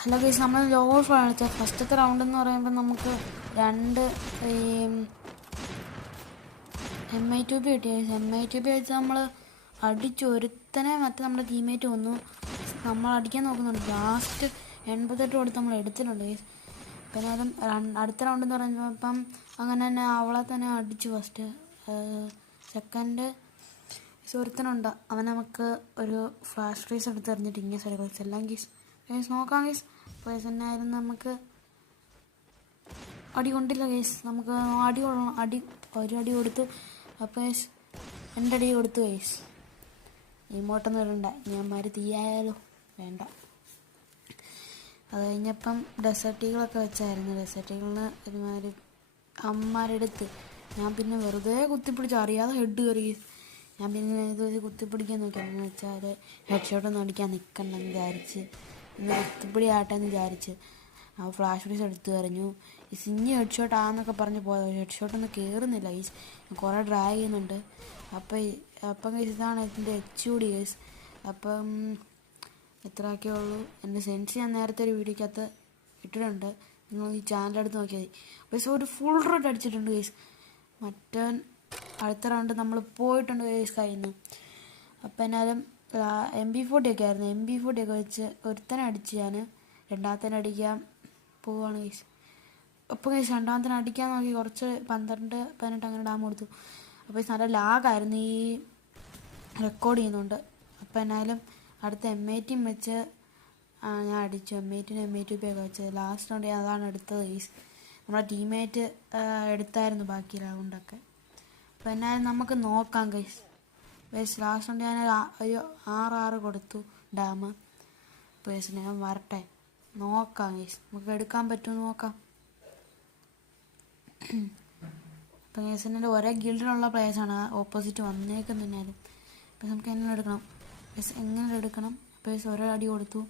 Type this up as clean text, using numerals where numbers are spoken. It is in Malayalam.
ഹലോ ഗൈസ്, നമ്മൾ ലോ ഫ്ലോർ കളിച്ചത് ഫസ്റ്റത്തെ റൗണ്ട് എന്ന് പറയുമ്പോൾ നമുക്ക് 2 MI2B കിട്ടി. MI2B വെച്ച് നമ്മൾ അടിച്ചു ഒരുത്തനെ, മറ്റേ നമ്മുടെ ടീമേറ്റ് വന്നു. നമ്മൾ അടിക്കാൻ നോക്കുന്നുണ്ട്. ലാസ്റ്റ് 88 കൊടുത്ത് നമ്മൾ എടുത്തിട്ടുണ്ട് ഗൈസ്. പിന്നെ അതും അടുത്ത റൗണ്ട് എന്ന് പറയുമ്പം അങ്ങനെ തന്നെ അവളെ തന്നെ അടിച്ചു. ഫസ്റ്റ് സെക്കൻഡ് ഒരുത്തനുണ്ട്, അവൻ നമുക്ക് ഒരു ഫ്ലാഷ് ഫ്രീസ് എടുത്ത് എറിഞ്ഞിട്ട് ഇങ്ങനെ സൈഡ് കളിച്ച് എല്ലാം ഗീസ് നോക്കാം ഗീസ്. പേഴ്സ് തന്നെ ആയിരുന്നു, നമുക്ക് അടി കൊണ്ടില്ല ഗൈസ്. നമുക്ക് ഒരു അടി കൊടുത്തു. അപ്പോൾ എൻ്റെ അടി കൊടുത്തു ഗൈസ്. ഇമോട്ടൊന്നും ഇടണ്ട, ഞാൻ തീയായാലോ വേണ്ട. അത് കഴിഞ്ഞപ്പം ഡെസേർട്ടികളൊക്കെ വെച്ചായിരുന്നു. ഡെസേർട്ടികളിന് ഒരുമാതിരി അമ്മമാരെടുത്ത് ഞാൻ പിന്നെ വെറുതെ കുത്തിപ്പിടിച്ച് അറിയാതെ ഹെഡ് കയറി. ഞാൻ പിന്നെ ഇത് കുത്തിപ്പിടിക്കാൻ നോക്കി. എന്ന് വെച്ചാൽ ഹെഡ് ഷോട്ടൊന്നും അടിക്കാൻ നിൽക്കണ്ടെന്ന് വിചാരിച്ച്, ഇന്ന് കുത്തിപ്പിടി ആട്ടെന്ന് വിചാരിച്ച് ആ ഫ്ലാഷ് ഫ്രീസ് എടുത്ത് എറിഞ്ഞു. ഈ സിഞ്ഞ് ഹെഡ് ഷോട്ട് ആന്നൊക്കെ പറഞ്ഞ് പോയത്, ഹെഡ് ഷോട്ടൊന്നും കയറുന്നില്ല ഗൈസ്. കുറേ ഡ്രാഗ് ചെയ്യുന്നുണ്ട്. അപ്പം ഗൈസ് ഇതാണ് എൻ്റെ HUD ഗൈസ്. അപ്പം എത്രയൊക്കെ ഉള്ളൂ. എൻ്റെ സെൻസ് ഞാൻ നേരത്തെ ഒരു വീഡിയോക്കകത്ത് ഇട്ടിട്ടുണ്ട്, നിങ്ങൾ ഈ ചാനലെടുത്ത് നോക്കിയാൽ മതി. പക്ഷേ ഒരു ഫുൾ റെഡ് അടിച്ചിട്ടുണ്ട് ഗൈസ്. മറ്റേ അടുത്ത റൗണ്ട് നമ്മൾ പോയിട്ടുണ്ട് ഗൈസ് കയ്യിൽ നിന്ന്. അപ്പം എന്നാലും MP40 ഒക്കെ ആയിരുന്നു. MP40 ഒക്കെ വെച്ച് ഒരുത്തനെ അടിച്ച് ഞാൻ രണ്ടാമത്തേനെ അടിക്കാൻ പോവുകയാണ് ഗൈസ്. അപ്പോൾ ഗൈസ് രണ്ടാമത്തേനെ അടിക്കാൻ നോക്കി കുറച്ച് 12-18 അങ്ങനെ ഡാം കൊടുത്തു. അപ്പോൾ നല്ല ലാഗായിരുന്നു ഈ റെക്കോർഡ് ചെയ്യുന്നുണ്ട്. അപ്പോൾ എന്നാലും അടുത്ത M18 വെച്ച് ഞാൻ അടിച്ചു. M18 MI2B ഒക്കെ വെച്ച് ലാസ്റ്റ് റൗണ്ട് അതാണ് എടുത്തത് ഗൈസ്. നമ്മുടെ ടീമേറ്റ് എടുത്തായിരുന്നു ബാക്കി റൗണ്ടൊക്കെ. അപ്പോൾ എന്നാലും നമുക്ക് നോക്കാം ഗൈസ്. ലാസ്റ്റ് റൗണ്ട് ഞാൻ ഒരു 6 കൊടുത്തു ഡാം. പേഴ്സ് ഞാൻ വരട്ടെ, നോക്കാം ഗൈസ്, നമുക്ക് എടുക്കാൻ പറ്റുമെന്ന് നോക്കാം. അപ്പം ഗൈസിൻ്റെ ഒരേ ഗിൽഡിലുള്ള പ്ലേയേഴ്സാണ് ഓപ്പോസിറ്റ് വന്നേക്കുന്നതിനാലും. അപ്പം നമുക്ക് എങ്ങനെ എടുക്കണം, എങ്ങനെ എടുക്കണം. പേഴ്സ് ഒരേ അടി കൊടുത്തു.